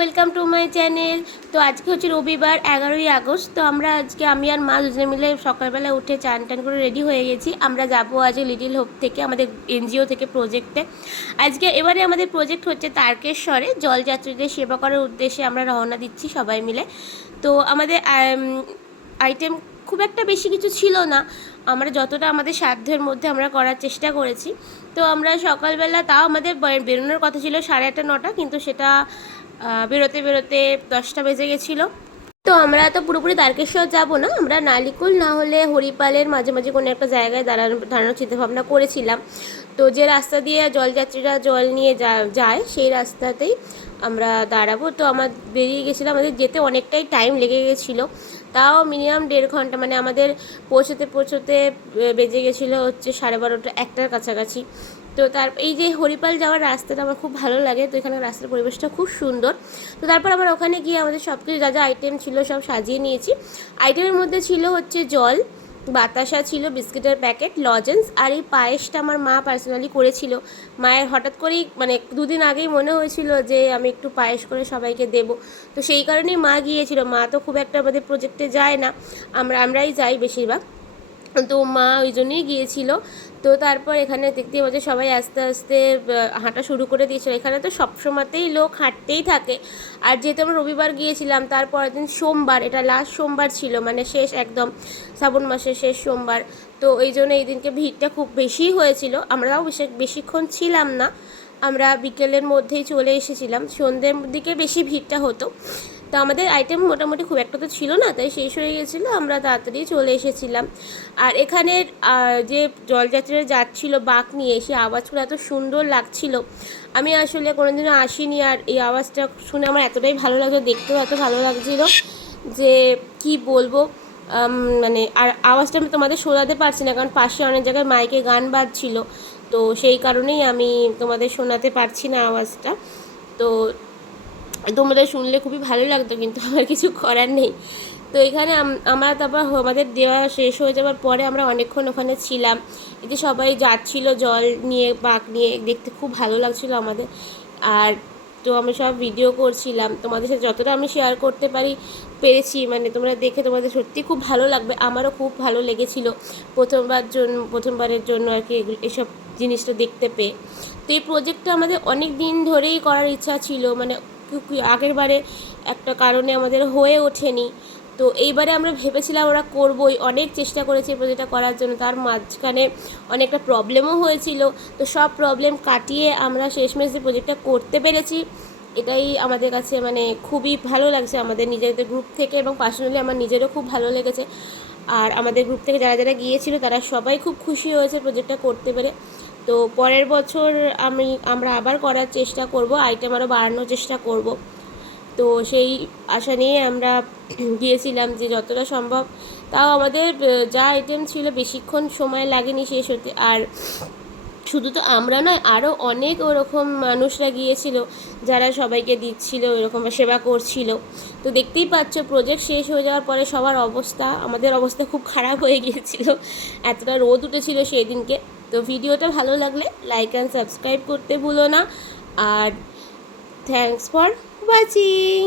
Welcome to my channel. তো আজকে হচ্ছে রবিবার 11ই আগস্ট। তো আমরা আজকে আমি আর মা দুজনে মিলে সকালবেলা উঠে চান টান করে রেডি হয়ে গেছি। আমরা যাবো আজকে লিটিল হোপ থেকে, আমাদের এনজিও থেকে প্রজেক্টে। আজকে এবারে আমাদের প্রজেক্ট হচ্ছে তারকেশ্বরে জলযাত্রীদের সেবা করার উদ্দেশ্যে আমরা রওনা দিচ্ছি সবাই মিলে। তো আমাদের আইটেম খুব একটা বেশি কিছু ছিল না, আমরা যতটা আমাদের সাধ্যের মধ্যে আমরা করার চেষ্টা করেছি। তো আমরা সকালবেলা, তাও আমাদের বেরোনোর কথা ছিল 8:30 9টা, কিন্তু সেটা বেরোতে বেরোতে 10টা বেজে গেছিলো। তো আমরা তো পুরোপুরি তারকেশ্বর যাব না, আমরা নালিকুল না হলে হরিপালের মাঝে মাঝে কোনো একটা জায়গায় দাঁড়ানোর চিন্তাভাবনা করেছিলাম। তো যে রাস্তা দিয়ে জলযাত্রীরা জল নিয়ে যায় সেই রাস্তাতেই আমরা দাঁড়াবো। তো আমার বেরিয়ে গেছিলাম, আমাদের যেতে অনেকটাই টাইম লেগে গেছিলো, তাও মিনিমাম 1.5 ঘন্টা, মানে আমাদের পৌঁছতে বেজে গেছিলো হচ্ছে 12:30 1টার কাছাকাছি। তো এই যে হরিপাল যাওয়ার রাস্তাটা আমার খুব ভালো লাগে, তো এখানে রাস্তার পরিবেশটা খুব সুন্দর। তো তারপর আমরা ওখানে গিয়ে আমাদের সব কিছু যা যা আইটেম ছিল সব সাজিয়ে নিয়েছি। আইটেমের মধ্যে ছিল হচ্ছে জল, বাতাসা ছিল, বিস্কিটের প্যাকেট, লজেন্স, আর এই পায়েসটা আমার মা পার্সোনালি করেছিল। মায়ের হঠাৎ করেই মানে 2 দিন আগেই মনে হয়েছিল যে আমি একটু পায়েস করে সবাইকে দেবো, তো সেই কারণেই মা গিয়েছিল। মা তো খুব একটা আমাদের প্রজেক্টে যায় না, আমরাই যাই বেশিরভাগ, তো মা ওই জন্যই গিয়েছিল। তো তারপর এখানে দেখতে পাচ্ছি সবাই আস্তে আস্তে হাঁটা শুরু করে দিয়েছিল। এখানে তো সবসময়তেই লোক হাঁটতেই থাকে, আর যেহেতু আমরা রবিবার গিয়েছিলাম, তারপরের দিন সোমবার, এটা লাস্ট সোমবার ছিল, মানে শেষ একদম শ্রাবণ মাসের শেষ সোমবার। তো এই জন্য এই দিনকে ভিড়টা খুব বেশিই হয়েছিল। আমরাও বেশিক্ষণ ছিলাম না, আমরা বিকেলের মধ্যেই চলে এসেছিলাম, সন্ধ্যের দিকে বেশি ভিড়টা হতো। তো আমাদের আইটেম মোটামুটি খুব একটা তো ছিল না, তাই শেষ হয়ে গেছিলো, আমরা তাড়াতাড়ি চলে এসেছিলাম। আর এখানের যে জলযাত্রীরা যাচ্ছিলো বাঁক নিয়ে, সেই আওয়াজগুলো এত সুন্দর লাগছিল, আমি আসলে কোনোদিনও আসিনি। আর এই আওয়াজটা শুনে আমার এতটাই ভালো লাগতো, দেখতেও এত ভালো লাগছিলো যে কি বলবো। মানে আর আওয়াজটা আমি তোমাদের শোনাতে পারছি না, কারণ পাশে অনেক জায়গায় মাইকে গান বাজছিল, তো সেই কারণেই আমি তোমাদের শোনাতে পারছি না আওয়াজটা। তো তোমাদের শুনলে খুবই ভালো লাগতো, কিন্তু আমার কিছু করার নেই। তো এখানে আমরা তারপর আমাদের দেওয়া শেষ হয়ে যাওয়ার পরে আমরা অনেকক্ষণ ওখানে ছিলাম। এই যে সবাই যাচ্ছিল জল নিয়ে বাঁক নিয়ে, দেখতে খুব ভালো লাগছিলো আমাদের। আর তো আমি সব ভিডিও করছিলাম, তোমাদের সাথে যতটা আমি শেয়ার করতে পেরেছি, মানে তোমরা দেখে তোমাদের সত্যি খুব ভালো লাগবে, আমারও খুব ভালো লেগেছিলো প্রথমবারের জন্য আর কি এসব জিনিসটা দেখতে পেয়ে। তো এই প্রজেক্টটা আমাদের অনেক দিন ধরেই করার ইচ্ছা ছিল, মানে আগের বারে একটা কারণে আমাদের হয়ে ওঠেনি। তো এইবারে আমরা ভেবেছিলাম ওরা করবোই, অনেক চেষ্টা করেছি প্রজেক্টটা করার জন্য, তার মাঝখানে অনেকটা প্রবলেমও হয়েছিল। তো সব প্রবলেম কাটিয়ে আমরা শেষমেশ যে প্রজেক্টটা করতে পেরেছি, এটাই আমাদের কাছে মানে খুবই ভালো লাগছে, আমাদের নিজেদের গ্রুপ থেকে, এবং পার্সোনালি আমার নিজেরও খুব ভালো লেগেছে। আর আমাদের গ্রুপ থেকে যারা যারা গিয়েছিল তারা সবাই খুব খুশি হয়েছে প্রজেক্টটা করতে পেরে। তো পরের বছর আমরা আবার করার চেষ্টা করব, আইটেম আরও বাড়ানোর চেষ্টা করব। তো সেই আশা নিয়ে আমরা গিয়েছিলাম যে যতটা সম্ভব, তাও আমাদের যা আইটেম ছিল বেশিক্ষণ সময় লাগেনি শেষ হতে। আর শুধু তো আমরা নয়, আরও অনেক ওরকম মানুষরা গিয়েছিল যারা সবাইকে দিচ্ছিল, এরকম সেবা করছিল। তো দেখতেই পাচ্ছ প্রজেক্ট শেষ হয়ে যাওয়ার পরে সবার অবস্থা, আমাদের অবস্থা খুব খারাপ হয়ে গিয়েছিল, এতটা রোদ উঠেছিল সেই দিনকে। তো ভিডিওটা ভালো লাগলে লাইক অ্যান্ড সাবস্ক্রাইব করতে ভুলো না। আর থ্যাংকস ফর ওয়াচিং।